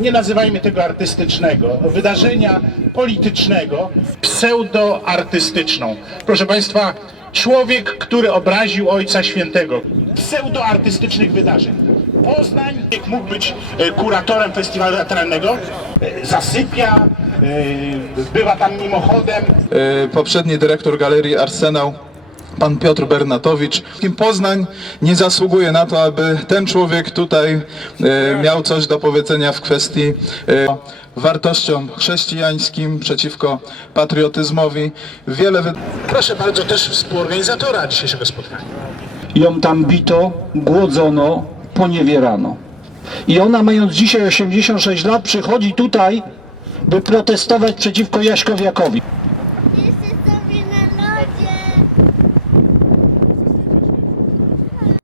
nie nazywajmy tego artystycznego, wydarzenia politycznego, pseudoartystyczną. Proszę Państwa, człowiek, który obraził Ojca Świętego, pseudoartystycznych wydarzeń. Poznań mógł być e, kuratorem festiwalu teatralnego, e, zasypia, e, bywa tam mimochodem, poprzedni dyrektor galerii Arsenał, pan Piotr Bernatowicz. Poznań nie zasługuje na to, aby ten człowiek tutaj e, miał coś do powiedzenia w kwestii e, wartościom chrześcijańskim przeciwko patriotyzmowi. Wiele wy... Proszę bardzo, też współorganizatora dzisiejszego spotkania. Ją tam bito, głodzono, poniewierano. I ona mając dzisiaj 86 lat przychodzi tutaj, by protestować przeciwko Jaśkowiakowi.